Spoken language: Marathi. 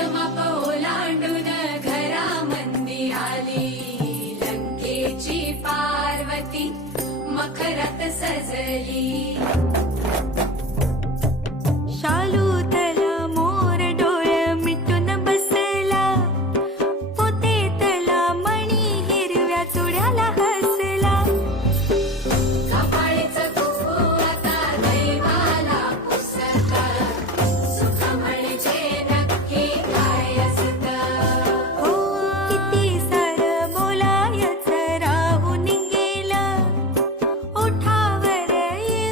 प्रथम पौलांडून घरा मंदी आली लंकेची पार्वती मखरत सजली